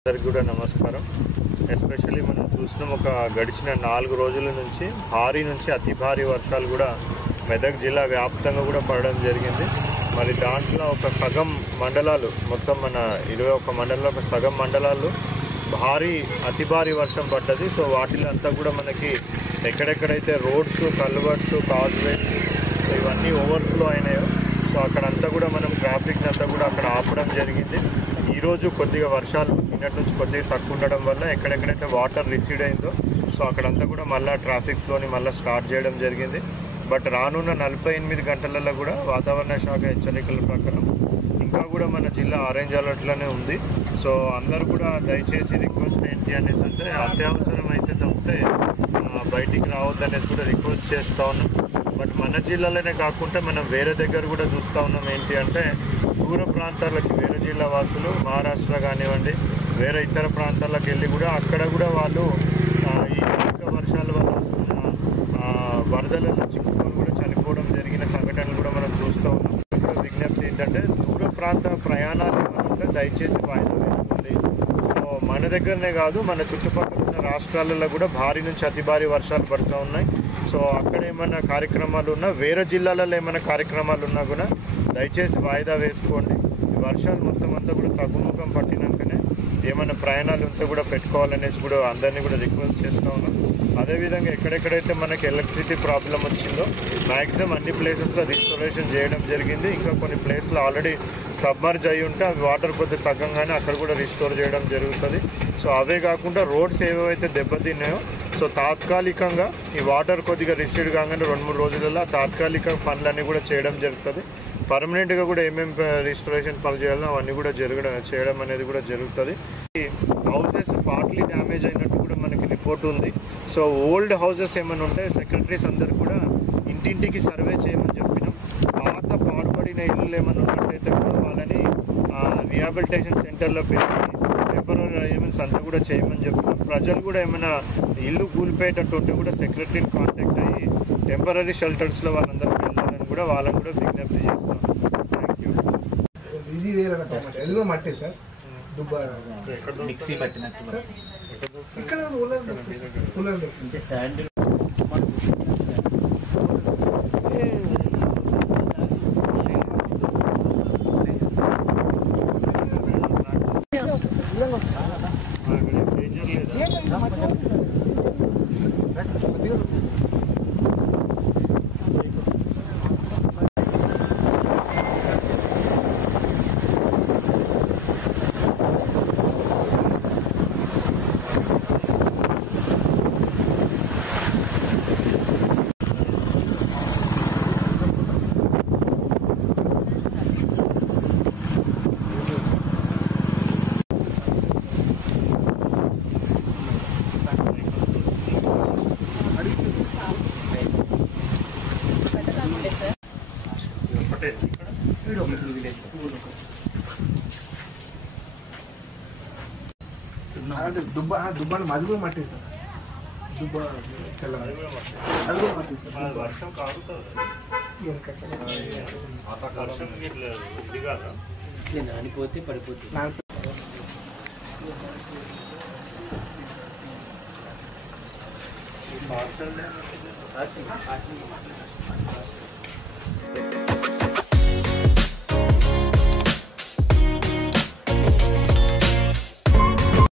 అందరికీ కూడా నమస్కారం. ఎస్పెషల్లీ మనం చూస్తున్నాం ఒక గడిచిన 4 రోజుల నుంచి భారీ నుంచి అతి భారీ వర్షాలు కూడా మెదక్ జిల్లా వ్యాప్తంగా కూడా పడడం జరిగింది. మరి దాంట్లో ఒక సగం మండలాలు మొత్తం మన 21 మండలంలో ఒక సగం మండలాలు అతి భారీ వర్షం పడ్డది. సో వాటిలో అంతా కూడా మనకి ఎక్కడెక్కడైతే రోడ్స్, కల్వర్ట్స్, కాజ్వేస్ ఇవన్నీ ఓవర్ఫ్లో అయినాయో సో అక్కడంతా కూడా మనం ట్రాఫిక్ని అంతా కూడా అక్కడ ఆపడం జరిగింది. ఈరోజు కొద్దిగా వర్షాలు నిన్నటి నుంచి కొద్దిగా తక్కువ ఉండడం వల్ల ఎక్కడెక్కడైతే వాటర్ రిసీడ్ అయిందో సో అక్కడంతా కూడా మళ్ళీ ట్రాఫిక్ ఫ్లోని మళ్ళీ స్టార్ట్ చేయడం జరిగింది. బట్ రానున్న 48 గంటలలో కూడా వాతావరణ శాఖ హెచ్చరికల ప్రకారం ఇంకా కూడా మన జిల్లా ఆరెంజ్ అలర్ట్లోనే ఉంది. సో అందరూ కూడా దయచేసి రిక్వెస్ట్ ఏంటి అనేసి అంటే అత్యవసరం అయితే తప్పితే బయటికి రావద్దు అనేది కూడా రిక్వెస్ట్ చేస్తూ ఉన్నాం. బట్ మన జిల్లాలోనే కాకుండా మనం వేరే దగ్గర కూడా చూస్తూ ఉన్నాం. ఏంటి అంటే దూర ప్రాంతాలకు వేరే జిల్లా వాసులు మహారాష్ట్ర కానివ్వండి వేరే ఇతర ప్రాంతాలకు వెళ్ళి కూడా అక్కడ కూడా వాళ్ళు ఈ వర్షాల వల్ల వరదలలో చిక్కుకొని కూడా చనిపోవడం జరిగిన సంఘటనలు కూడా మనం చూస్తూ ఉన్నాం. విజ్ఞప్తి ఏంటంటే దూర ప్రాంత ప్రయాణాలు ఏమంటే దయచేసి వాయిదా వేసుకోండి. సో మన దగ్గరనే కాదు మన చుట్టుపక్కల ఉన్న రాష్ట్రాలలో కూడా భారీ నుంచి అతి భారీ వర్షాలు పడుతూ ఉన్నాయి. సో అక్కడ ఏమైనా కార్యక్రమాలు ఉన్నా వేరే జిల్లాలలో ఏమైనా కార్యక్రమాలు ఉన్నా కూడా దయచేసి వాయిదా వేసుకోండి. ఈ వర్షాలు మొత్తం అంతా కూడా తగ్గుముఖం పట్టినాకనే ఏమైనా ప్రయాణాలు ఉంటే కూడా పెట్టుకోవాలనేసి కూడా అందరినీ కూడా రిక్వెస్ట్ చేస్తూ ఉన్నాం. అదేవిధంగా ఎక్కడెక్కడైతే మనకి ఎలక్ట్రిసిటీ ప్రాబ్లం వచ్చిందో మ్యాక్సిమం అన్ని ప్లేసెస్లో రిస్టోరేషన్ చేయడం జరిగింది. ఇంకా కొన్ని ప్లేస్లో ఆల్రెడీ సబ్మర్జ్ అయి ఉంటే అవి వాటర్ కొద్దిగా తగ్గంగానే అక్కడ కూడా రిస్టోర్ చేయడం జరుగుతుంది. సో అవే కాకుండా రోడ్స్ ఏవైతే దెబ్బతిన్నాయో సో తాత్కాలికంగా ఈ వాటర్ కొద్దిగా రిసీడ్ కాగానే 2-3 రోజులలో తాత్కాలిక పనులన్నీ కూడా చేయడం జరుగుతుంది. పర్మనెంట్గా కూడా ఏమేమి రిస్టోరేషన్ పనులు చేయాలో అవన్నీ కూడా చేయడం అనేది కూడా జరుగుతుంది. హౌసెస్ పార్ట్లీ డ్యామేజ్ అయినట్టు కూడా మనకి రిపోర్ట్ ఉంది. సో ఓల్డ్ హౌసెస్ ఏమైనా ఉంటే సెక్రటరీస్ అందరు కూడా ఇంటింటికి సర్వే చేయమని చెప్పినాం. పాత పాడుపడిన ఇల్లు ఏమైనా ఉన్నట్టయితే కూడా వాళ్ళని రిహాబిలిటేషన్ సెంటర్లో పెట్టి టెంపరరీ అరేంజ్మెంట్స్ అంతా కూడా చేయమని చెప్పినాం. ప్రజలు కూడా ఏమైనా ఇల్లు కూలిపోయేటట్టు ఉంటే కూడా సెక్రటరీని కాంటాక్ట్ అయ్యి టెంపరరీ షెల్టర్స్లో వాళ్ళందరూ వెళ్ళాలని కూడా వాళ్ళని కూడా విజ్ఞప్తి చేస్తాం. Thank you. ఇది వేరే మట్టే సార్ మిక్సీ పట్టినట్టు ఇక్కడ దుబ్బాను మాది కూడా మట్టే సార్. దుబ్బ తెల్ల అది కూడా మట్టే సార్. వర్షం కాగుతుంది నానిపోతే పడిపోతుంది. పార్సల్